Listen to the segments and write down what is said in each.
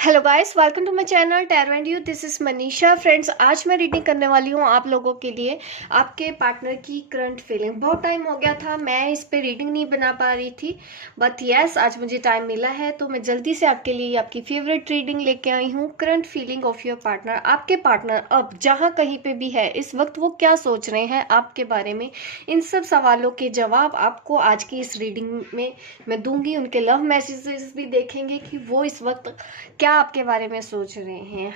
Hello guys, welcome to my channel tarot and you. This is Manisha. Friends, आज मैं reading करने वाली हूँ आप लोगों के लिए आपके पार्टनर की करंट फीलिंग। बहुत टाइम हो गया था, मैं इस पे रीडिंग नहीं बना पा रही थी, बट यस आज मुझे टाइम मिला है तो मैं जल्दी से आपके लिए आपकी फेवरेट रीडिंग लेके आई हूँ। Current feeling of your partner. आपके पार्टनर अब जहाँ कहीं पे भी है इस वक्त वो क्या सोच रहे हैं आपके बारे में, इन सब सवालों के जवाब आपको आज की इस रीडिंग में मैं दूंगी। उनके लव मैसेजेस भी देखेंगे कि वो इस वक्त क्या आपके बारे में सोच रहे हैं।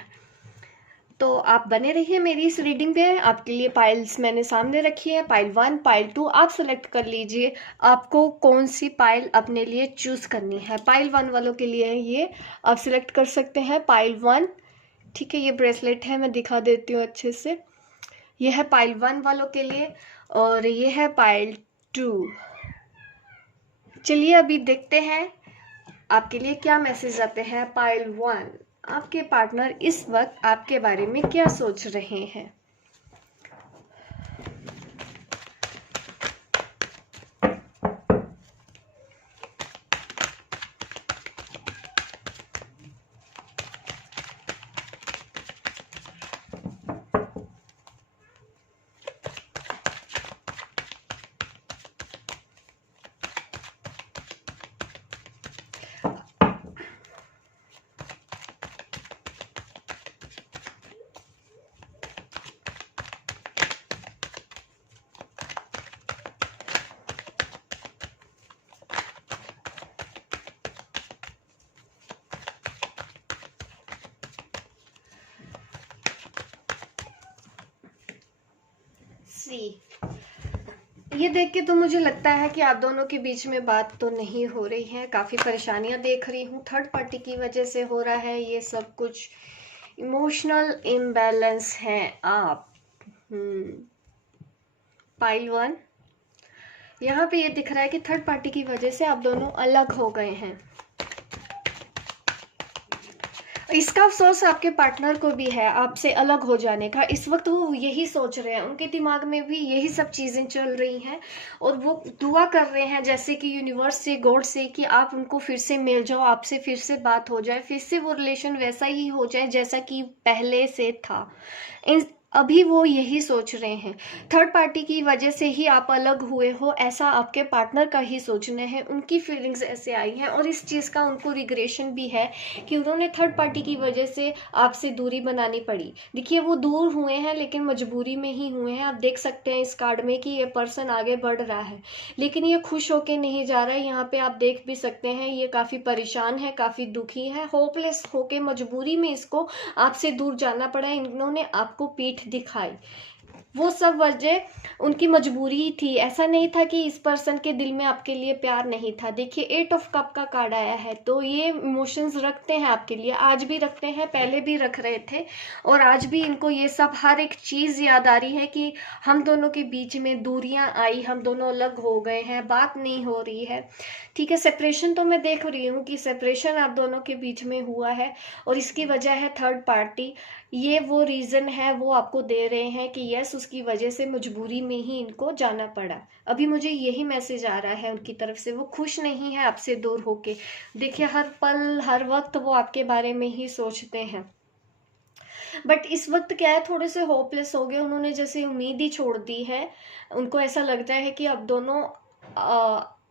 तो आप बने रहिए मेरी इस रीडिंग पे। आपके लिए पाइल्स मैंने सामने रखी है, पाइल 1 पाइल 2। आप सेलेक्ट कर लीजिए आपको कौन सी पाइल अपने लिए चूज करनी है। पाइल 1 वालों के लिए ये आप सिलेक्ट कर सकते हैं पाइल 1। ठीक है, ये ब्रेसलेट है, मैं दिखा देती हूँ अच्छे से। ये है पाइल 1 वालों के लिए और ये है पाइल 2। चलिए अभी देखते हैं आपके लिए क्या मैसेज आते हैं। पाइल 1, आपके पार्टनर इस वक्त आपके बारे में क्या सोच रहे हैं। सी, ये देख के तो मुझे लगता है कि आप दोनों के बीच में बात तो नहीं हो रही है। काफी परेशानियां देख रही हूँ, थर्ड पार्टी की वजह से हो रहा है ये सब कुछ। इमोशनल इम्बैलेंस है आप। पाइल 1, यहाँ पे ये दिख रहा है कि थर्ड पार्टी की वजह से आप दोनों अलग हो गए हैं। इसका अफसोस आपके पार्टनर को भी है आपसे अलग हो जाने का। इस वक्त वो यही सोच रहे हैं, उनके दिमाग में भी यही सब चीजें चल रही हैं और वो दुआ कर रहे हैं जैसे कि यूनिवर्स से, गॉड से, कि आप उनको फिर से मिल जाओ, आपसे फिर से बात हो जाए, फिर से वो रिलेशन वैसा ही हो जाए जैसा कि पहले से था। अभी वो यही सोच रहे हैं। थर्ड पार्टी की वजह से ही आप अलग हुए हो, ऐसा आपके पार्टनर का ही सोचना है। उनकी फीलिंग्स ऐसे आई हैं और इस चीज़ का उनको रिग्रेशन भी है कि उन्होंने थर्ड पार्टी की वजह से आपसे दूरी बनानी पड़ी। देखिए वो दूर हुए हैं लेकिन मजबूरी में ही हुए हैं। आप देख सकते हैं इस कार्ड में कि ये पर्सन आगे बढ़ रहा है लेकिन ये खुश होके नहीं जा रहा है। यहाँ पे आप देख भी सकते हैं ये काफ़ी परेशान है, काफ़ी दुखी है, होपलेस होके मजबूरी में इसको आपसे दूर जाना पड़ा। इन्होंने आपको पीठ दिखाई, वो सब वजह उनकी मजबूरी ही थी। ऐसा नहीं था कि इस पर्सन के दिल में आपके लिए प्यार नहीं था। देखिए 8 ऑफ कप का कार्ड आया है तो ये इमोशंस रखते हैं आपके लिए, आज भी रखते हैं, पहले भी रख रहे थे और आज भी इनको ये सब हर एक चीज़ याद आ रही है कि हम दोनों के बीच में दूरियां आई, हम दोनों अलग हो गए हैं, बात नहीं हो रही है। ठीक है, सेपरेशन तो मैं देख रही हूँ कि सेपरेशन आप दोनों के बीच में हुआ है और इसकी वजह है थर्ड पार्टी। ये वो रीज़न है वो आपको दे रहे हैं कि यस उसकी वजह से मजबूरी में ही इनको जाना पड़ा। अभी मुझे यही मैसेज आ रहा है उनकी तरफ से। वो खुश नहीं है आपसे दूर होके। देखिए हर पल हर वक्त वो आपके बारे में ही सोचते हैं, बट इस वक्त क्या है, थोड़े से होपलेस हो गए। उन्होंने जैसे उम्मीद ही छोड़ दी है। उनको ऐसा लगता है कि अब दोनों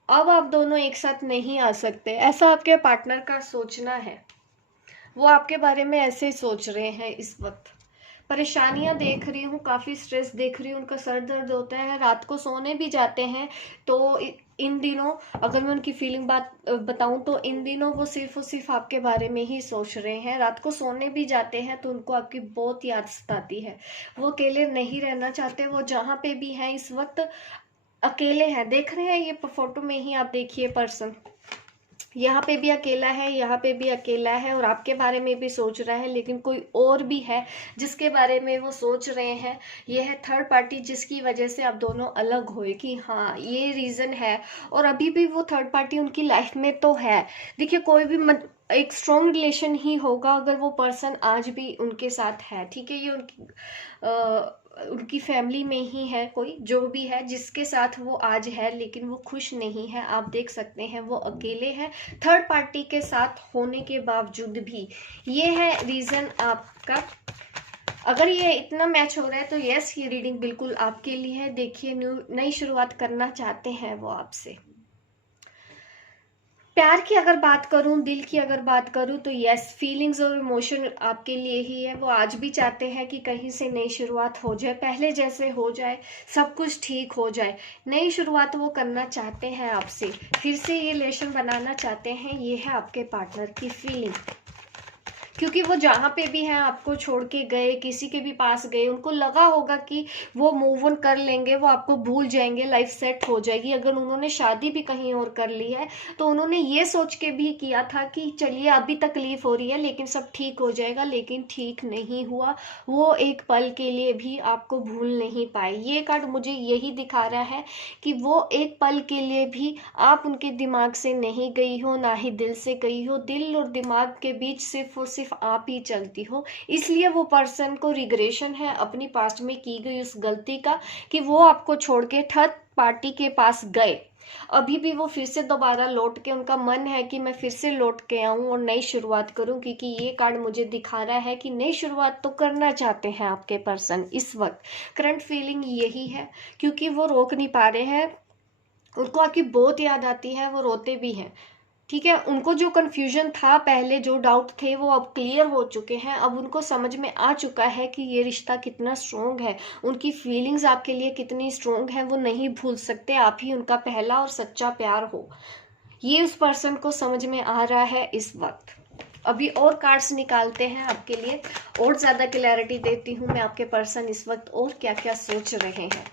अब आप दोनों एक साथ नहीं आ सकते, ऐसा आपके पार्टनर का सोचना है। वो आपके बारे में ऐसे सोच रहे हैं इस वक्त। परेशानियां देख रही हूँ, काफ़ी स्ट्रेस देख रही हूँ, उनका सर दर्द होता है, रात को सोने भी जाते हैं। तो इन दिनों अगर मैं उनकी फीलिंग बात बताऊं तो इन दिनों वो सिर्फ और सिर्फ आपके बारे में ही सोच रहे हैं। रात को सोने भी जाते हैं तो उनको आपकी बहुत याद सताती है। वो अकेले नहीं रहना चाहते, वो जहाँ पे भी हैं इस वक्त अकेले हैं। देख रहे हैं ये फोटो में ही, आप देखिए पर्सन यहाँ पे भी अकेला है, यहाँ पे भी अकेला है और आपके बारे में भी सोच रहा है, लेकिन कोई और भी है जिसके बारे में वो सोच रहे हैं। ये है थर्ड पार्टी जिसकी वजह से आप दोनों अलग हुए, कि हाँ ये रीज़न है। और अभी भी वो थर्ड पार्टी उनकी लाइफ में तो है। देखिए कोई भी एक स्ट्रॉन्ग रिलेशन ही होगा अगर वो पर्सन आज भी उनके साथ है। ठीक है, ये उनकी उनकी फैमिली में ही है, कोई जो भी है जिसके साथ वो आज है, लेकिन वो खुश नहीं है। आप देख सकते हैं वो अकेले हैं थर्ड पार्टी के साथ होने के बावजूद भी। ये है रीजन आपका। अगर ये इतना मैच हो रहा है तो यस, ये रीडिंग बिल्कुल आपके लिए है। देखिए, नई शुरुआत करना चाहते हैं वो आपसे। प्यार की अगर बात करूं, दिल की अगर बात करूं, तो यस, फीलिंग्स और इमोशन आपके लिए ही है। वो आज भी चाहते हैं कि कहीं से नई शुरुआत हो जाए, पहले जैसे हो जाए, सब कुछ ठीक हो जाए। नई शुरुआत वो करना चाहते हैं आपसे, फिर से ये रिलेशन बनाना चाहते हैं। ये है आपके पार्टनर की फीलिंग, क्योंकि वो जहाँ पे भी हैं आपको छोड़ के गए, किसी के भी पास गए, उनको लगा होगा कि वो मूव ऑन कर लेंगे, वो आपको भूल जाएंगे, लाइफ सेट हो जाएगी। अगर उन्होंने शादी भी कहीं और कर ली है तो उन्होंने ये सोच के भी किया था कि चलिए अभी तकलीफ हो रही है लेकिन सब ठीक हो जाएगा, लेकिन ठीक नहीं हुआ। वो एक पल के लिए भी आपको भूल नहीं पाए। ये कार्ड मुझे यही दिखा रहा है कि वो एक पल के लिए भी आप उनके दिमाग से नहीं गई हो, ना ही दिल से गई हो। दिल और दिमाग के बीच सिर्फ और सिर्फ आप ही चलती हो। इसलिए वो पर्सन को रिग्रेशन है अपनी पास्ट में की गई उस गलती का, कि वो आपको छोड़ के थर्ड पार्टी के पास गए। अभी भी वो फिर से दोबारा लौट के, उनका मन है कि मैं फिर से लौट के आऊं और नई शुरुआत करूं, क्योंकि ये कार्ड मुझे दिखा रहा है कि नई शुरुआत तो करना चाहते हैं आपके पर्सन इस वक्त। करंट फीलिंग यही है, क्योंकि वो रोक नहीं पा रहे हैं। उनको आपकी बहुत याद आती है, वो रोते भी हैं। ठीक है, उनको जो कंफ्यूजन था पहले, जो डाउट थे, वो अब क्लियर हो चुके हैं। अब उनको समझ में आ चुका है कि ये रिश्ता कितना स्ट्रोंग है, उनकी फीलिंग्स आपके लिए कितनी स्ट्रोंग है, वो नहीं भूल सकते। आप ही उनका पहला और सच्चा प्यार हो, ये उस पर्सन को समझ में आ रहा है इस वक्त। अभी और कार्ड्स निकालते हैं आपके लिए, और ज्यादा क्लैरिटी देती हूँ मैं आपके पर्सन इस वक्त और क्या क्या सोच रहे हैं।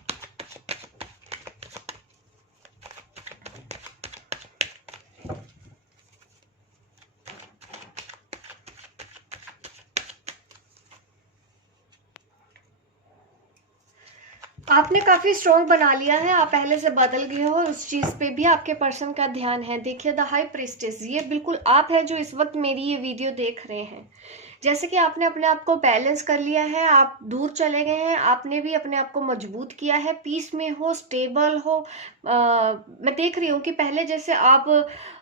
आपने काफी स्ट्रॉन्ग बना लिया है, आप पहले से बदल गए हो, उस चीज पे भी आपके पर्सन का ध्यान है। देखिए, द हाई प्रिस्टेस, ये बिल्कुल आप है जो इस वक्त मेरी ये वीडियो देख रहे हैं। जैसे कि आपने अपने आप को बैलेंस कर लिया है, आप दूर चले गए हैं, आपने भी अपने आप को मजबूत किया है, पीस में हो, स्टेबल हो। मैं देख रही हूँ कि पहले जैसे आप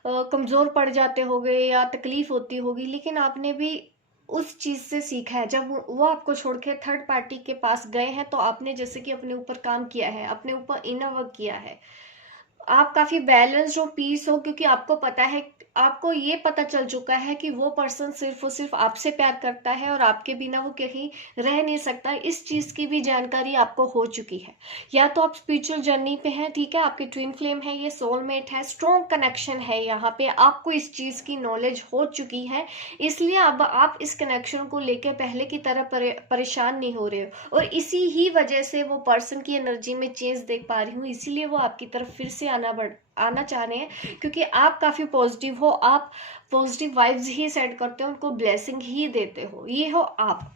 कमजोर पड़ जाते होगे या तकलीफ होती होगी, लेकिन आपने भी उस चीज से सीखा है। जब वो आपको छोड़ के थर्ड पार्टी के पास गए हैं तो आपने जैसे कि अपने ऊपर काम किया है, अपने ऊपर इनर वर्क किया है। आप काफी बैलेंस्ड हो, पीस हो, क्योंकि आपको पता है, आपको ये पता चल चुका है कि वो पर्सन सिर्फ और सिर्फ आपसे प्यार करता है और आपके बिना वो कहीं रह नहीं सकता। इस चीज की भी जानकारी आपको हो चुकी है। या तो आप स्पिरिचुअल जर्नी पे हैं, ठीक है, आपके ट्विन फ्लेम है, ये सोलमेट है, स्ट्रॉन्ग कनेक्शन है, यहाँ पे आपको इस चीज की नॉलेज हो चुकी है। इसलिए अब आप इस कनेक्शन को लेकर पहले की तरह परेशान नहीं हो रहे हो, और इसी ही वजह से वो पर्सन की एनर्जी में चेंज देख पा रही हूँ। इसीलिए वो आपकी तरफ फिर से आना चाह रहे हैं, क्योंकि आप काफी पॉजिटिव हो, आप पॉजिटिव वाइब्स ही सेट करते हो, उनको ब्लेसिंग ही देते हो। ये हो आप।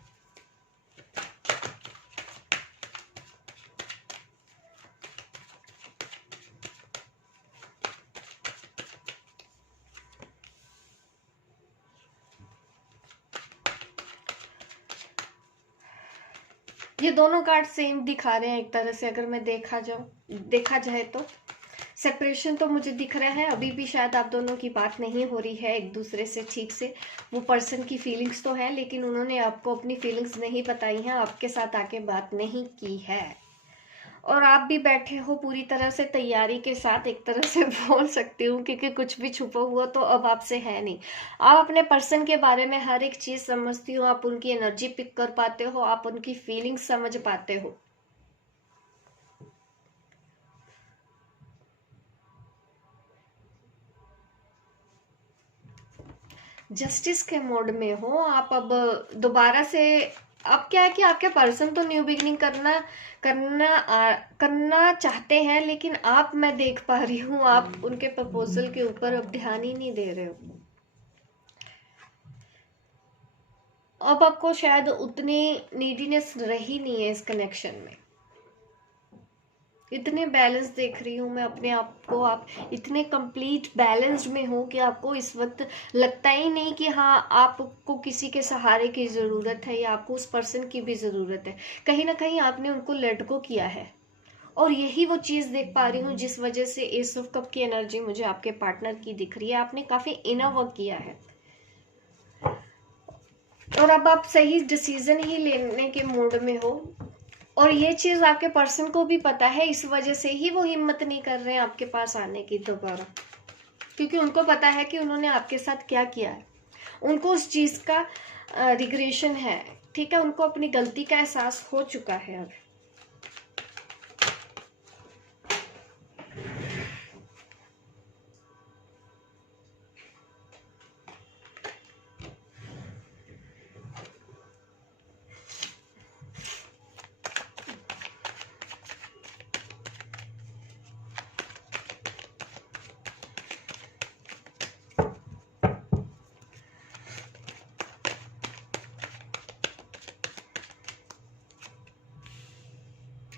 ये दोनों कार्ड सेम दिखा रहे हैं एक तरह से, अगर मैं देखा जाए तो। सेपरेशन तो मुझे दिख रहा है, अभी भी शायद आप दोनों की बात नहीं हो रही है एक दूसरे से ठीक से। वो पर्सन की फीलिंग्स तो है, लेकिन उन्होंने आपको अपनी फीलिंग्स नहीं बताई हैं, आपके साथ आके बात नहीं की है। और आप भी बैठे हो पूरी तरह से तैयारी के साथ, एक तरह से बोल सकती हूँ, क्योंकि कुछ भी छुपा हुआ तो अब आपसे है नहीं। आप अपने पर्सन के बारे में हर एक चीज समझती हो, आप उनकी एनर्जी पिक कर पाते हो, आप उनकी फीलिंग्स समझ पाते हो। जस्टिस के मोड में हो आप अब दोबारा से। अब क्या है कि आपके पर्सन तो न्यू बिगिनिंग करना चाहते हैं, लेकिन आप, मैं देख पा रही हूँ, आप उनके प्रपोजल के ऊपर अब ध्यान ही नहीं दे रहे हो। अब आपको शायद उतनी नीडीनेस रही नहीं है इस कनेक्शन में। इतने बैलेंस देख रही हूँ मैं अपने आप को, आप इतने कंप्लीट बैलेंस्ड में हो कि आपको इस वक्त लगता ही नहीं कि हाँ आपको किसी के सहारे की ज़रूरत है या आपको उस पर्सन की भी ज़रूरत है। कहीं ना कहीं आपने उनको लेट गो किया है, और यही वो चीज़ देख पा रही हूँ जिस वजह से एस ऑफ कप की एनर्जी मुझे आपके पार्टनर की दिख रही है। आपने काफ़ी इनर वर्क किया है और अब आप सही डिसीजन ही लेने के मूड में हो, और ये चीज आपके पर्सन को भी पता है, इस वजह से ही वो हिम्मत नहीं कर रहे हैं आपके पास आने की दोबारा, क्योंकि उनको पता है कि उन्होंने आपके साथ क्या किया है। उनको उस चीज का रिग्रेशन है, ठीक है, उनको अपनी गलती का एहसास हो चुका है अब।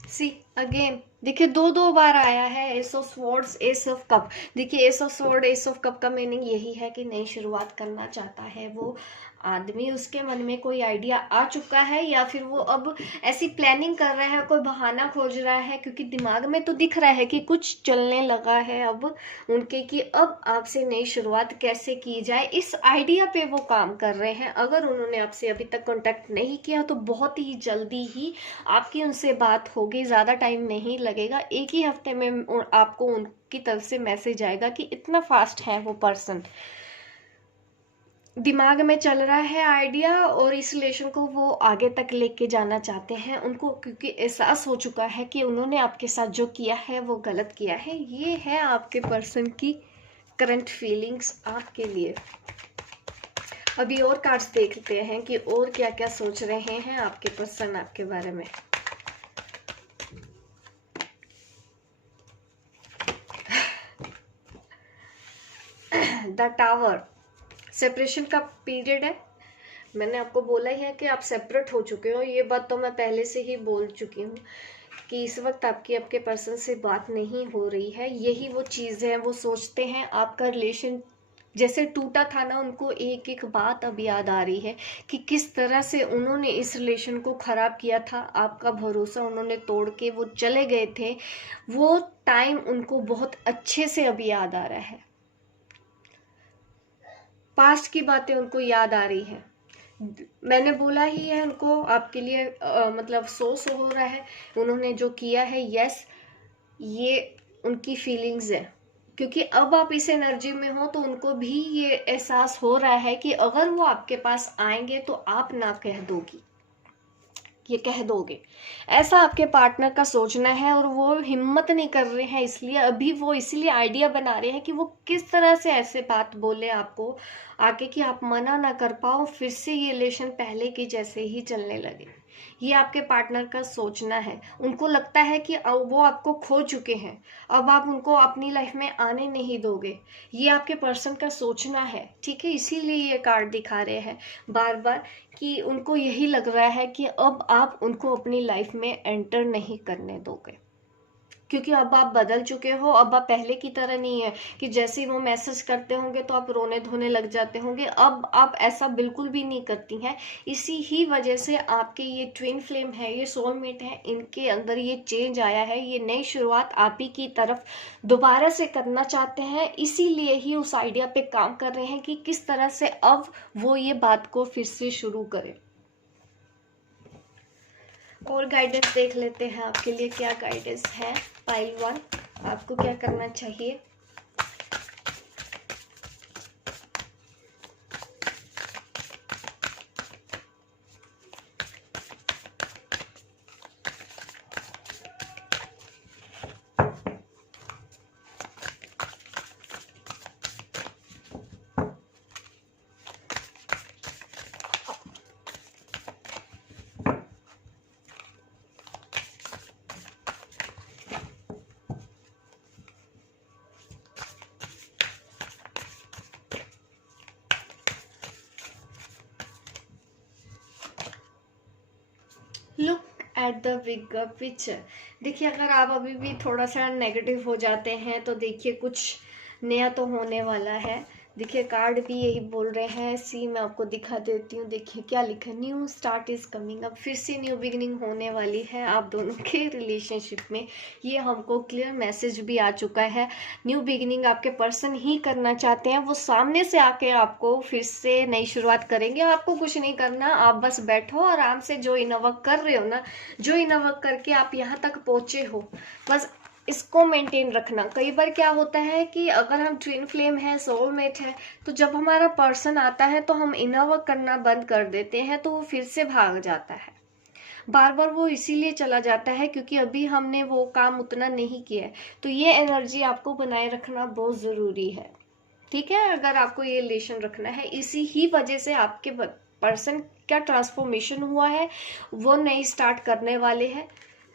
सी अगेन देखिए, दो दो बार आया है ace of swords, ace of cup. देखिए ace of sword, ace of cup का मीनिंग यही है कि नई शुरुआत करना चाहता है वो आदमी, उसके मन में कोई आइडिया आ चुका है या फिर वो अब ऐसी प्लानिंग कर रहा है, कोई बहाना खोज रहा है, क्योंकि दिमाग में तो दिख रहा है कि कुछ चलने लगा है अब उनके, कि अब आपसे नई शुरुआत कैसे की जाए, इस आइडिया पे वो काम कर रहे हैं। अगर उन्होंने आपसे अभी तक कांटेक्ट नहीं किया तो बहुत ही जल्दी ही आपकी उनसे बात होगी, ज़्यादा टाइम नहीं लगेगा, एक ही हफ्ते में आपको उनकी तरफ से मैसेज आएगा कि इतना फास्ट है वो पर्सन, दिमाग में चल रहा है आइडिया और इस रिलेशन को वो आगे तक लेके जाना चाहते हैं। उनको क्योंकि एहसास हो चुका है कि उन्होंने आपके साथ जो किया है वो गलत किया है। ये है आपके पर्सन की करंट फीलिंग्स आपके लिए। अभी और कार्ड्स देखते हैं कि और क्या क्या सोच रहे हैं आपके पर्सन आपके बारे में। द टावर, सेपरेशन का पीरियड है। मैंने आपको बोला ही है कि आप सेपरेट हो चुके हो, ये बात तो मैं पहले से ही बोल चुकी हूँ कि इस वक्त आपकी आपके पर्सन से बात नहीं हो रही है। यही वो चीज़ है, वो सोचते हैं आपका रिलेशन जैसे टूटा था ना, उनको एक एक बात अब याद आ रही है कि किस तरह से उन्होंने इस रिलेशन को खराब किया था, आपका भरोसा उन्होंने तोड़ के वो चले गए थे। वो टाइम उनको बहुत अच्छे से अभी याद आ रहा है, पास्ट की बातें उनको याद आ रही है। मैंने बोला ही है उनको आपके लिए मतलब अफसोस हो रहा है उन्होंने जो किया है। यस, ये उनकी फीलिंग्स है, क्योंकि अब आप इस एनर्जी में हो तो उनको भी ये एहसास हो रहा है कि अगर वो आपके पास आएंगे तो आप ना कह दोगी, ये कह दोगे, ऐसा आपके पार्टनर का सोचना है। और वो हिम्मत नहीं कर रहे हैं, इसलिए अभी वो इसीलिए आइडिया बना रहे हैं कि वो किस तरह से ऐसे बात बोले आपको आके कि आप मना ना कर पाओ, फिर से ये रिलेशन पहले की जैसे ही चलने लगे। ये आपके पार्टनर का सोचना है। उनको लगता है कि अब वो आपको खो चुके हैं, अब आप उनको अपनी लाइफ में आने नहीं दोगे। ये आपके पर्सन का सोचना है, ठीक है, इसीलिए ये कार्ड दिखा रहे हैं बार बार कि उनको यही लग रहा है कि अब आप उनको अपनी लाइफ में एंटर नहीं करने दोगे, क्योंकि अब आप बदल चुके हो। अब आप पहले की तरह नहीं है कि जैसे ही वो मैसेज करते होंगे तो आप रोने धोने लग जाते होंगे, अब आप ऐसा बिल्कुल भी नहीं करती हैं। इसी ही वजह से आपके ये ट्विन फ्लेम है, ये सोलमेट है, इनके अंदर ये चेंज आया है। ये नई शुरुआत आप ही की तरफ दोबारा से करना चाहते हैं, इसीलिए ही उस आइडिया पे काम कर रहे हैं कि किस तरह से अब वो ये बात को फिर से शुरू करें। और गाइडेंस देख लेते हैं आपके लिए क्या गाइडेंस है। पाइल 1, आपको क्या करना चाहिए। Look at the bigger picture. देखिए, अगर आप अभी भी थोड़ा सा नेगेटिव हो जाते हैं तो देखिए कुछ नया तो होने वाला है। देखिए कार्ड भी यही बोल रहे हैं। सी मैं आपको दिखा देती हूँ, देखिए क्या लिखा है, न्यू स्टार्ट इज कमिंग। अब फिर से न्यू बिगिनिंग होने वाली है आप दोनों के रिलेशनशिप में। ये हमको क्लियर मैसेज भी आ चुका है। न्यू बिगिनिंग आपके पर्सन ही करना चाहते हैं। वो सामने से आके आपको फिर से नई शुरुआत करेंगे। आपको कुछ नहीं करना, आप बस बैठो आराम से, जो इनर वर्क कर रहे हो ना, जो इनर वर्क करके आप यहाँ तक पहुंचे हो, बस इसको मेंटेन रखना। कई बार क्या होता है कि अगर हम ट्विन फ्लेम है, सोलमेट है, तो जब हमारा पर्सन आता है तो हम इनर वर्क करना बंद कर देते हैं, तो वो फिर से भाग जाता है। बार बार वो इसीलिए चला जाता है क्योंकि अभी हमने वो काम उतना नहीं किया है। तो ये एनर्जी आपको बनाए रखना बहुत ज़रूरी है, ठीक है। अगर आपको ये रिलेशन रखना है, इसी ही वजह से आपके पर्सन क्या ट्रांसफॉर्मेशन हुआ है, वो नई स्टार्ट करने वाले हैं,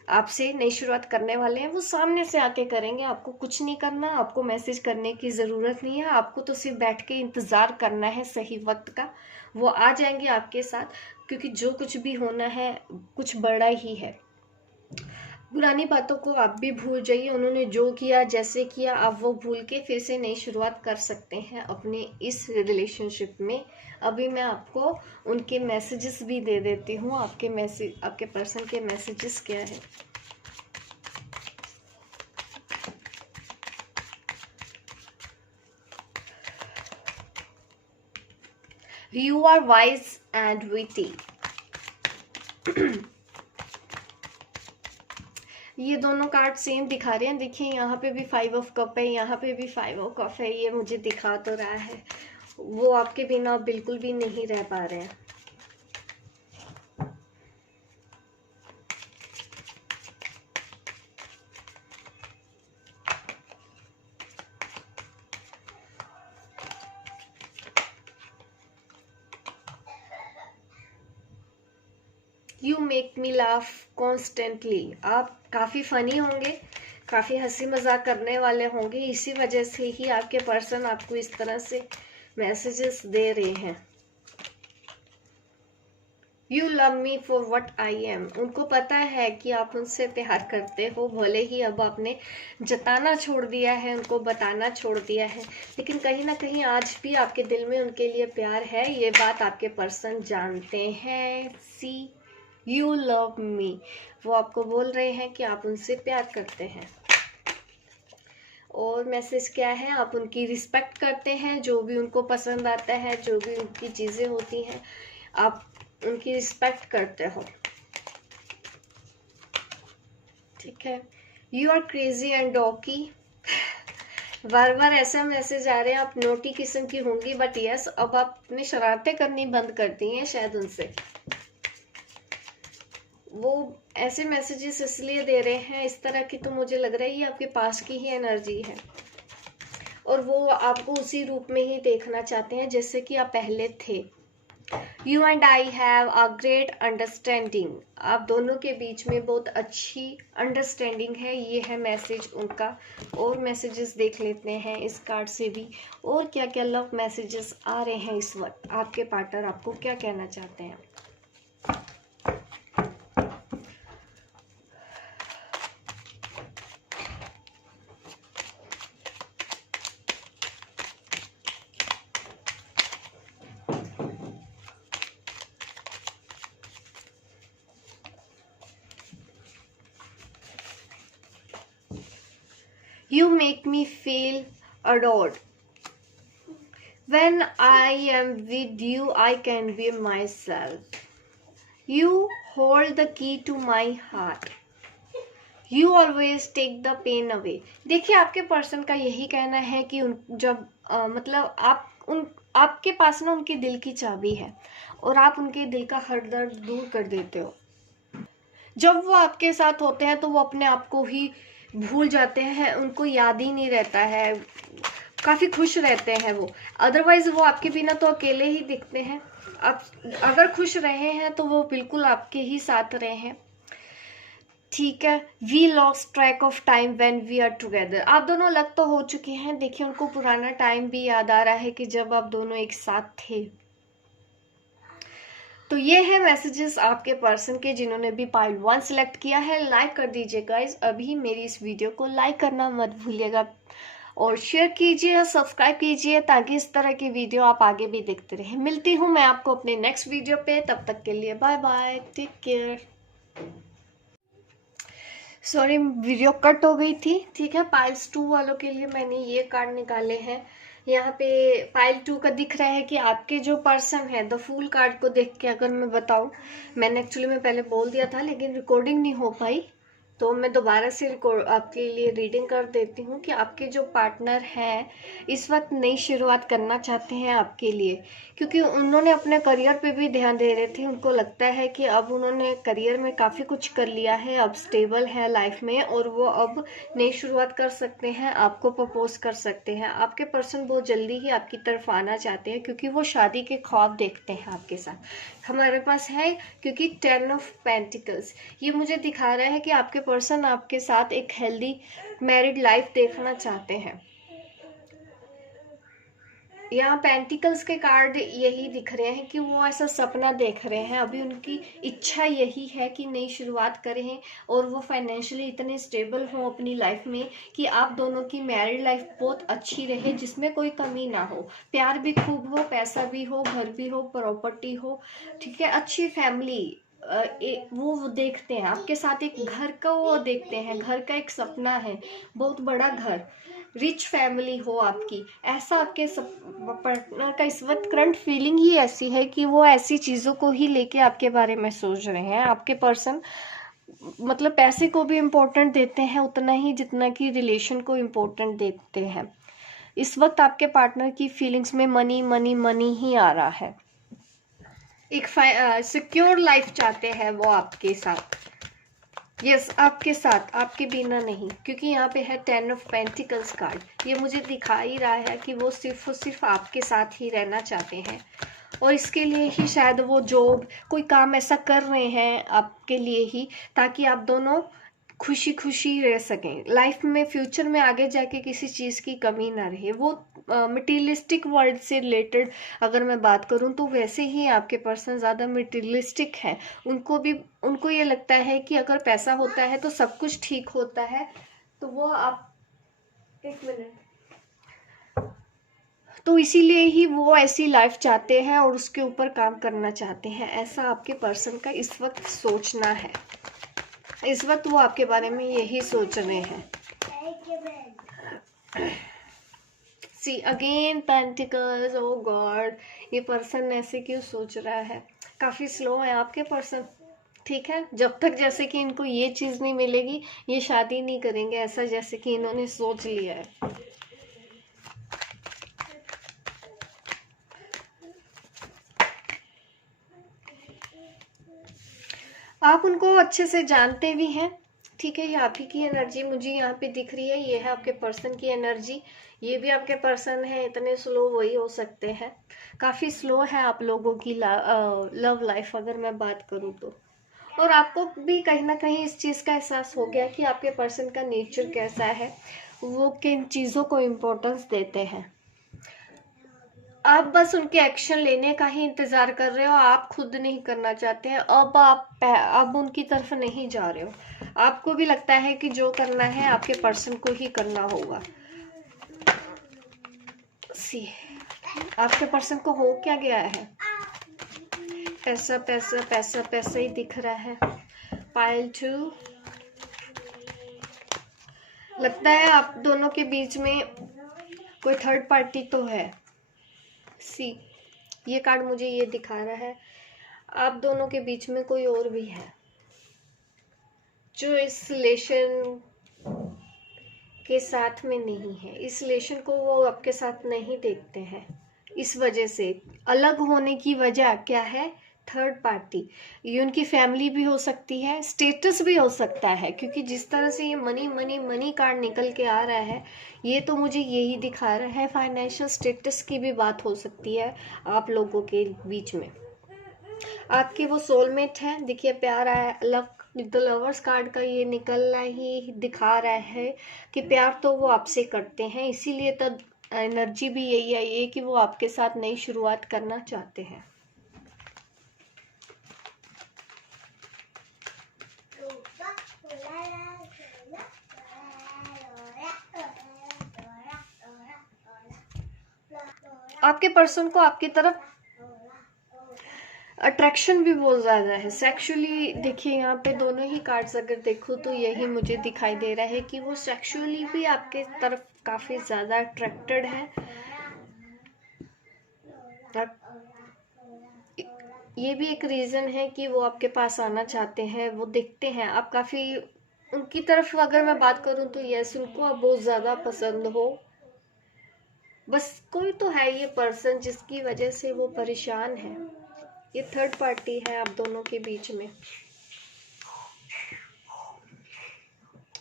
आपसे नई शुरुआत करने वाले हैं। वो सामने से आके करेंगे, आपको कुछ नहीं करना, आपको मैसेज करने की ज़रूरत नहीं है। आपको तो सिर्फ बैठ के इंतज़ार करना है सही वक्त का। वो आ जाएंगे आपके साथ, क्योंकि जो कुछ भी होना है कुछ बड़ा ही है। पुरानी बातों को आप भी भूल जाइए। उन्होंने जो किया, जैसे किया, आप वो भूल के फिर से नई शुरुआत कर सकते हैं अपने इस रिलेशनशिप में। अभी मैं आपको उनके मैसेजेस भी दे देती हूँ। आपके मैसेज, आपके पर्सन के मैसेजेस क्या है। You are wise and witty. ये दोनों कार्ड सेम दिखा रहे हैं। देखिए यहाँ पे भी 5 ऑफ कप है, यहाँ पे भी 5 ऑफ कप है। ये मुझे दिखा तो रहा है वो आपके बिना बिल्कुल भी नहीं रह पा रहे हैं। You make me laugh constantly. आप काफ़ी फनी होंगे, काफ़ी हंसी मजाक करने वाले होंगे। इसी वजह से ही आपके पर्सन आपको इस तरह से मैसेजेस दे रहे हैं। You love me for what I am. उनको पता है कि आप उनसे प्यार करते हो, भले ही अब आपने जताना छोड़ दिया है, उनको बताना छोड़ दिया है, लेकिन कहीं ना कहीं आज भी आपके दिल में उनके लिए प्यार है। ये बात आपके पर्सन जानते हैं। सी यू लव मी, वो आपको बोल रहे हैं कि आप उनसे प्यार करते हैं। और मैसेज क्या है, आप उनकी रिस्पेक्ट करते हैं। जो भी उनको पसंद आता है, जो भी उनकी चीज़ें होती हैं, आप उनकी रिस्पेक्ट करते हो, ठीक है। You are crazy and donkey. बार बार ऐसे मैसेज आ रहे हैं, आप नोटी किस्म की होंगी, बट यस, अब आप अपनी शरारतें करनी बंद कर दी हैं शायद उनसे। वो ऐसे मैसेजेस इसलिए दे रहे हैं इस तरह की, तो मुझे लग रहा है ये आपके पास की ही एनर्जी है, और वो आपको उसी रूप में ही देखना चाहते हैं जैसे कि आप पहले थे। You and I have a great understanding. आप दोनों के बीच में बहुत अच्छी अंडरस्टैंडिंग है, ये है मैसेज उनका। और मैसेजेस देख लेते हैं इस कार्ड से भी, और क्या क्या लव मैसेजेस आ रहे हैं इस वक्त। आपके पार्टनर आपको क्या कहना चाहते हैं। You make me feel adored. When I am with you, I can be myself. You hold the key to my heart. You always take the pain away. देखिए आपके पर्सन का यही कहना है कि जब मतलब आपके पास ना उनके दिल की चाबी है, और आप उनके दिल का हर दर्द दूर कर देते हो। जब वो आपके साथ होते हैं तो वो अपने आप को ही भूल जाते हैं, उनको याद ही नहीं रहता है, काफ़ी खुश रहते हैं वो। अदरवाइज वो आपके बिना तो अकेले ही दिखते हैं। आप अगर खुश रहे हैं तो वो बिल्कुल आपके ही साथ रहे हैं, ठीक है। We lost track of time when we are together. आप दोनों अलग तो हो चुके हैं, देखिए उनको पुराना टाइम भी याद आ रहा है कि जब आप दोनों एक साथ थे। तो ये है मैसेजेस आपके पर्सन के जिन्होंने भी पाइल 1 सिलेक्ट किया है। लाइक कर दीजिए गाइज, अभी मेरी इस वीडियो को लाइक करना मत भूलिएगा और शेयर कीजिए, सब्सक्राइब कीजिए ताकि इस तरह की वीडियो आप आगे भी देखते रहें। मिलती हूँ मैं आपको अपने नेक्स्ट वीडियो पे, तब तक के लिए bye bye, take care. Sorry, video cut हो गई थी। ठीक है, पाइल्स 2 वालों के लिए मैंने ये कार्ड निकाले हैं। यहाँ पे पाइल 2 का दिख रहा है कि आपके जो पर्सन है, द फूल कार्ड को देख के अगर मैं बताऊं, मैंने एक्चुअली में पहले बोल दिया था लेकिन रिकॉर्डिंग नहीं हो पाई, तो मैं दोबारा से आपके लिए रीडिंग कर देती हूँ कि आपके जो पार्टनर हैं इस वक्त नई शुरुआत करना चाहते हैं आपके लिए, क्योंकि उन्होंने अपने करियर पे भी ध्यान दे रहे थे। उनको लगता है कि अब उन्होंने करियर में काफ़ी कुछ कर लिया है, अब स्टेबल है लाइफ में और वो अब नई शुरुआत कर सकते हैं, आपको प्रपोज कर सकते हैं। आपके पर्सन बहुत जल्दी ही आपकी तरफ आना चाहते हैं क्योंकि वो शादी के ख्वाब देखते हैं आपके साथ। हमारे पास है क्योंकि 10 ऑफ पेंटिकल्स ये मुझे दिखा रहा है कि आपके पर्सन आपके साथ एक हेल्दी मैरिड लाइफ देखना चाहते हैं। यहाँ पेंटिकल्स के कार्ड यही दिख रहे हैं कि वो ऐसा सपना देख रहे हैं, अभी उनकी इच्छा यही है कि नई शुरुआत करें और वो फाइनेंशियली इतने स्टेबल हों अपनी लाइफ में कि आप दोनों की मैरिड लाइफ बहुत अच्छी रहे, जिसमें कोई कमी ना हो, प्यार भी खूब हो, पैसा भी हो, घर भी हो, प्रॉपर्टी हो, ठीक है, अच्छी फैमिली। वो देखते हैं आपके साथ, एक घर का वो देखते हैं, घर का एक सपना है, बहुत बड़ा घर, रिच फैमिली हो आपकी, ऐसा आपके पार्टनर का इस वक्त करंट फीलिंग ही ऐसी है कि वो ऐसी चीज़ों को ही लेके आपके बारे में सोच रहे हैं। आपके पर्सन मतलब पैसे को भी इम्पोर्टेंट देते हैं उतना ही जितना कि रिलेशन को इम्पोर्टेंट देते हैं। इस वक्त आपके पार्टनर की फीलिंग्स में मनी मनी मनी ही आ रहा है। एक सिक्योर लाइफ चाहते हैं वो आपके साथ, यस आपके साथ, आपके बिना नहीं, क्योंकि यहाँ पे है 10 ऑफ पेंटिकल्स कार्ड। ये मुझे दिखा ही रहा है कि वो सिर्फ और सिर्फ आपके साथ ही रहना चाहते हैं और इसके लिए ही शायद वो जॉब कोई काम ऐसा कर रहे हैं आपके लिए ही, ताकि आप दोनों खुशी खुशी रह सकें लाइफ में, फ्यूचर में आगे जाके किसी चीज़ की कमी ना रहे। वो मटीरियलिस्टिक वर्ल्ड से रिलेटेड अगर मैं बात करूं तो वैसे ही आपके पर्सन ज़्यादा मटीरियलिस्टिक हैं। उनको ये लगता है कि अगर पैसा होता है तो सब कुछ ठीक होता है, तो वो आप एक मिनट, तो इसीलिए ही वो ऐसी लाइफ चाहते हैं और उसके ऊपर काम करना चाहते हैं। ऐसा आपके पर्सन का इस वक्त सोचना है, इस वक्त वो आपके बारे में यही सोच रहे हैं। सी अगेन पेंटिकल्स, ओ गॉड, ये पर्सन ऐसे क्यों सोच रहा है, काफ़ी स्लो है आपके पर्सन। ठीक है, जब तक जैसे कि इनको ये चीज़ नहीं मिलेगी ये शादी नहीं करेंगे, ऐसा जैसे कि इन्होंने सोच लिया है। आप उनको अच्छे से जानते भी हैं, ठीक है, ये आप ही की एनर्जी मुझे यहाँ पे दिख रही है, ये है आपके पर्सन की एनर्जी। ये भी आपके पर्सन है, इतने स्लो वही हो सकते हैं, काफ़ी स्लो है आप लोगों की लव लाइफ अगर मैं बात करूँ तो। और आपको भी कहीं ना कहीं इस चीज़ का एहसास हो गया कि आपके पर्सन का नेचर कैसा है, वो किन चीज़ों को इम्पोर्टेंस देते हैं। आप बस उनके एक्शन लेने का ही इंतजार कर रहे हो, आप खुद नहीं करना चाहते हैं। अब उनकी तरफ नहीं जा रहे हो, आपको भी लगता है कि जो करना है आपके पर्सन को ही करना होगा। सी आपके पर्सन को हो क्या गया है, पैसा पैसा पैसा पैसा ही दिख रहा है। पाइल 2, लगता है आप दोनों के बीच में कोई थर्ड पार्टी तो है। सी ये कार्ड मुझे ये दिखा रहा है, आप दोनों के बीच में कोई और भी है जो इस रिलेशन के साथ में नहीं है, इस रिलेशन को वो आपके साथ नहीं देखते हैं। इस वजह से अलग होने की वजह क्या है, थर्ड पार्टी। ये उनकी फैमिली भी हो सकती है, स्टेटस भी हो सकता है, क्योंकि जिस तरह से ये मनी मनी मनी कार्ड निकल के आ रहा है, ये तो मुझे यही दिखा रहा है फाइनेंशियल स्टेटस की भी बात हो सकती है आप लोगों के बीच में। आपके वो सोलमेट है, देखिए प्यार आया, द लवर्स कार्ड का ये निकलना ही दिखा रहा है कि प्यार तो वो आपसे करते हैं, इसीलिए तो एनर्जी भी यही आई है कि वो आपके साथ नई शुरुआत करना चाहते हैं। आपके पर्सन को आपकी तरफ अट्रैक्शन भी बहुत ज्यादा है सेक्सुअली। देखिए यहाँ पे दोनों ही कार्ड्स अगर देखूँ तो यही मुझे दिखाई दे रहा है कि वो सेक्सुअली भी आपके तरफ काफी ज्यादा अट्रैक्टेड है। ये भी एक रीजन है कि वो आपके पास आना चाहते हैं। वो देखते हैं आप काफी उनकी तरफ, अगर मैं बात करूं तो यस, उनको आप बहुत ज्यादा पसंद हो। बस कोई तो है ये पर्सन जिसकी वजह से वो परेशान है। ये थर्ड पार्टी है आप दोनों के बीच में,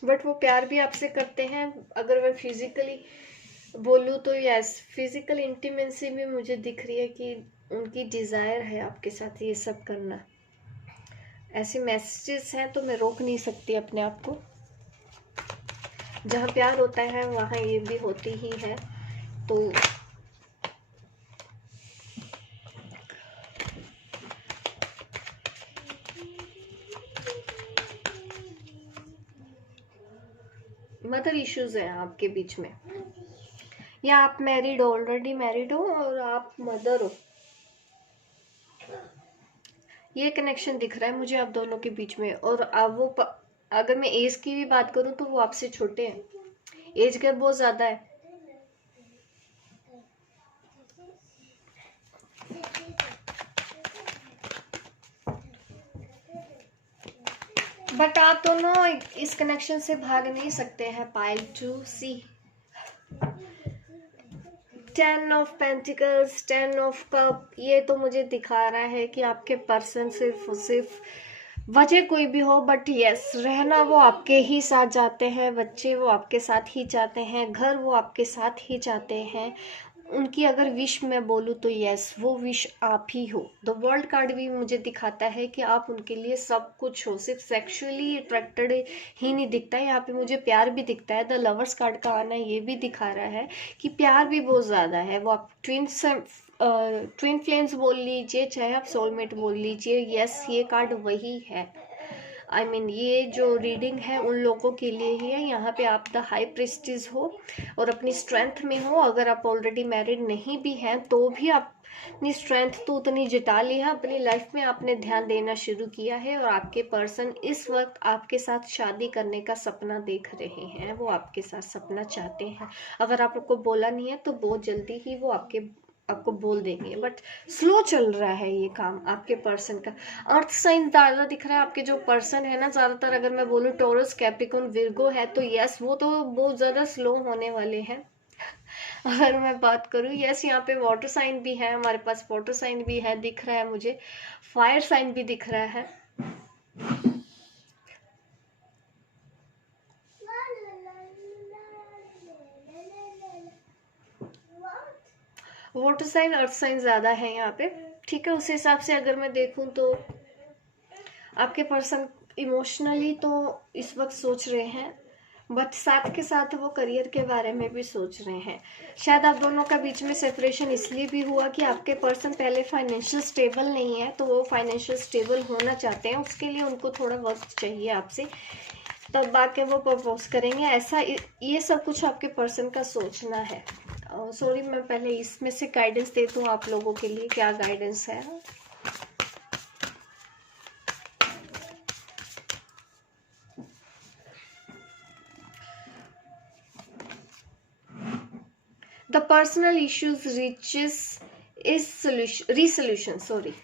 बट वो प्यार भी आपसे करते हैं। अगर मैं फिजिकली बोलूँ तो यस, फिजिकल इंटीमेसी भी मुझे दिख रही है कि उनकी डिजायर है आपके साथ ये सब करना। ऐसे मैसेजेस हैं तो मैं रोक नहीं सकती अपने आप को। जहाँ प्यार होता है वहाँ ये भी होती ही है। तो मदर इश्यूज हैं आपके बीच में, या आप मैरिड, ऑलरेडी मैरिड हो और आप मदर हो। ये कनेक्शन दिख रहा है मुझे आप दोनों के बीच में। और अब अगर मैं एज की भी बात करूं तो वो आपसे छोटे हैं, एज गैप बहुत ज्यादा है। बट आप दोनों इस कनेक्शन से भाग नहीं सकते हैं। Pile two see 10 of pentacles, 10 of cup, ये तो मुझे दिखा रहा है कि आपके पर्सन सिर्फ वजह कोई भी हो, बट यस, रहना वो आपके ही साथ जाते हैं, बच्चे वो आपके साथ ही चाहते हैं, घर वो आपके साथ ही चाहते हैं। उनकी अगर विश मैं बोलूँ तो यस, वो विश आप ही हो। द वर्ल्ड कार्ड भी मुझे दिखाता है कि आप उनके लिए सब कुछ हो। सिर्फ सेक्सुअली अट्रैक्टेड ही नहीं दिखता है, यहाँ पे मुझे प्यार भी दिखता है। द लवर्स कार्ड का आना ये भी दिखा रहा है कि प्यार भी बहुत ज्यादा है। वो आप ट्विन फ्लेम्स बोल लीजिए, चाहे आप सोलमेट बोल लीजिए, यस ये कार्ड वही है। ये जो रीडिंग है उन लोगों के लिए ही है। यहाँ पे आप द हाई प्रेस्टिज हो और अपनी स्ट्रेंथ में हो। अगर आप ऑलरेडी मैरिड नहीं भी हैं तो भी आप अपनी स्ट्रेंथ तो उतनी जुटा ली है, अपनी लाइफ में आपने ध्यान देना शुरू किया है। और आपके पर्सन इस वक्त आपके साथ शादी करने का सपना देख रहे हैं, वो आपके साथ सपना चाहते हैं। अगर आपको बोला नहीं है तो बहुत जल्दी ही वो आपको बोल देंगे, बट स्लो चल रहा है ये काम आपके पर्सन का। अर्थ साइन ज्यादा दिख रहा है आपके जो पर्सन है ना, ज्यादातर अगर मैं बोलूँ टॉरस, कैप्रिकॉर्न, विर्गो है तो यस, वो तो बहुत ज्यादा स्लो होने वाले हैं। अगर मैं बात करूँ यस, यहाँ पे वाटर साइन भी है हमारे पास, वाटर साइन भी है दिख रहा है मुझे, फायर साइन भी दिख रहा है। वाटर साइन, अर्थ साइन ज्यादा है यहाँ पे, ठीक है। उस हिसाब से अगर मैं देखूं तो आपके पर्सन इमोशनली तो इस वक्त सोच रहे हैं, बट साथ के साथ वो करियर के बारे में भी सोच रहे हैं। शायद आप दोनों का बीच में सेपरेशन इसलिए भी हुआ कि आपके पर्सन पहले फाइनेंशियल स्टेबल नहीं है, तो वो फाइनेंशियल स्टेबल होना चाहते हैं। उसके लिए उनको थोड़ा वक्त चाहिए आपसे, तब आके वो प्रपोज करेंगे। ऐसा ये सब कुछ आपके पर्सन का सोचना है। सॉरी, मैं पहले इसमें से गाइडेंस दे दूं आप लोगों के लिए, क्या गाइडेंस है। The personal issues reaches is resolution, sorry,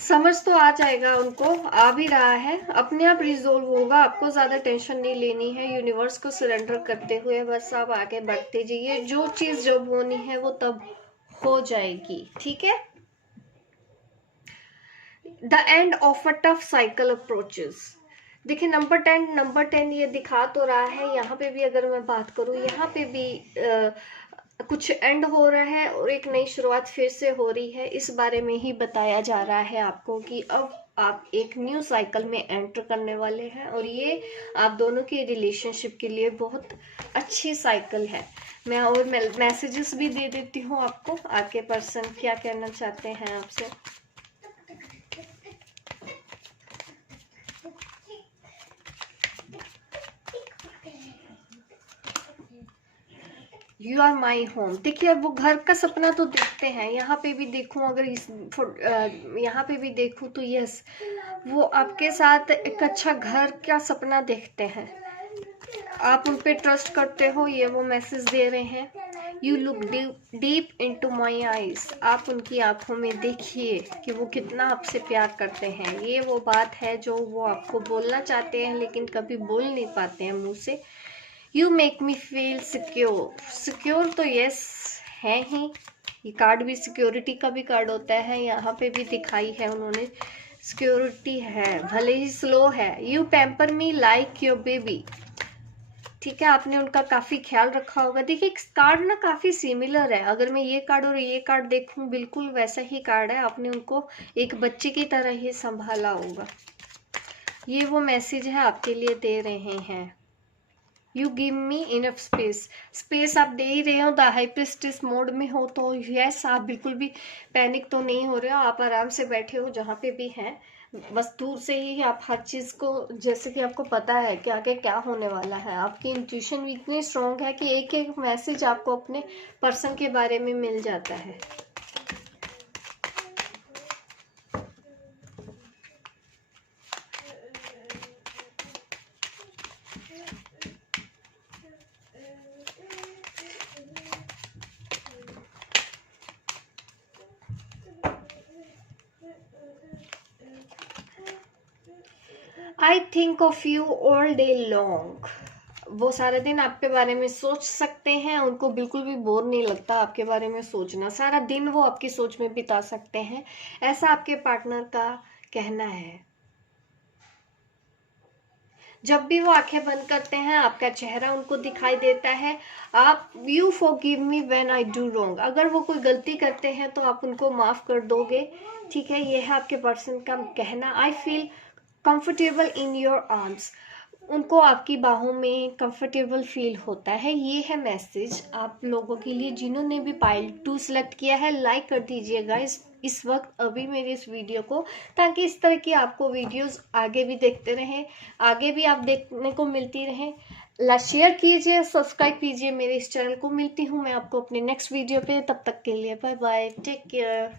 समझ तो आ जाएगा उनको, आ भी रहा है, अपने आप रिजोल्व होगा। आपको ज्यादा टेंशन नहीं लेनी है, यूनिवर्स को सरेंडर करते हुए बस आप आगे बढ़ते जाइए। जो चीज जब होनी है वो तब हो जाएगी, ठीक है। The end of a tough cycle approaches. देखिए नंबर 10 ये दिखा तो रहा है। यहाँ पे भी अगर मैं बात करूँ, यहाँ पे भी कुछ एंड हो रहा है और एक नई शुरुआत फिर से हो रही है। इस बारे में ही बताया जा रहा है आपको कि अब आप एक न्यू साइकिल में एंटर करने वाले हैं, और ये आप दोनों के रिलेशनशिप के लिए बहुत अच्छी साइकिल है। मैं और मैसेजेस भी दे देती हूँ आपको, आपके पर्सन क्या कहना चाहते हैं आपसे। You are my home. देखिए वो घर का सपना तो देखते हैं, यहाँ पे भी देखूं, अगर यहाँ पे भी देखूं तो यस, वो आपके साथ एक अच्छा घर का सपना देखते हैं। आप उन पे ट्रस्ट करते हो, ये वो मैसेज दे रहे हैं। You look deep into my eyes. आप उनकी आंखों में देखिए कि वो कितना आपसे प्यार करते हैं। ये वो बात है जो वो आपको बोलना चाहते हैं लेकिन कभी बोल नहीं पाते हैं मुंह से। You make me feel secure. Secure तो यस है ही, ये कार्ड भी सिक्योरिटी का भी कार्ड होता है, यहाँ पे भी दिखाई है उन्होंने, सिक्योरिटी है, भले ही स्लो है। You pamper me like your baby. ठीक है, आपने उनका काफी ख्याल रखा होगा। देखिए कार्ड ना काफी सिमिलर है, अगर मैं ये कार्ड और ये कार्ड देखूं बिल्कुल वैसा ही कार्ड है, आपने उनको एक बच्चे की तरह ही संभाला होगा। ये वो मैसेज है आपके लिए दे रहे हैं। You give me enough space. Space आप दे ही रहे हो, द हाई प्रिस्टेस मोड में हो तो यस, आप बिल्कुल भी पैनिक तो नहीं हो रहे हो, आप आराम से बैठे हो जहाँ पे भी हैं। बस दूर से ही आप हर चीज़ को, जैसे कि आपको पता है कि आगे क्या होने वाला है, आपकी इंट्यूशन भी इतनी स्ट्रांग है कि एक एक मैसेज आपको अपने पर्सन के बारे में मिल जाता है। I think of you all day long. वो सारा दिन आपके बारे में सोच सकते हैं, उनको बिल्कुल भी बोर नहीं लगता आपके बारे में सोचना, सारा दिन वो आपकी सोच में बिता सकते हैं, ऐसा आपके पार्टनर का कहना है। जब भी वो आंखें बंद करते हैं आपका चेहरा उनको दिखाई देता है। आप you forgive me when I do wrong. अगर वो कोई गलती करते हैं तो आप उनको माफ कर दोगे। ठीक है, ये है आपके पर्सन का कहना। I feel comfortable in your arms. उनको आपकी बाहों में कंफर्टेबल फील होता है। ये है मैसेज आप लोगों के लिए जिन्होंने भी पाइल 2 सेलेक्ट किया है। लाइक कर दीजिएगा इस वक्त अभी मेरी इस वीडियो को, ताकि इस तरह की आपको वीडियोस आगे भी देखते रहें, आगे भी आप देखने को मिलती रहें। शेयर कीजिए, सब्सक्राइब कीजिए मेरे इस चैनल को। मिलती हूँ मैं आपको अपने नेक्स्ट वीडियो पे, तब तक के लिए बाय बाय, टेक केयर।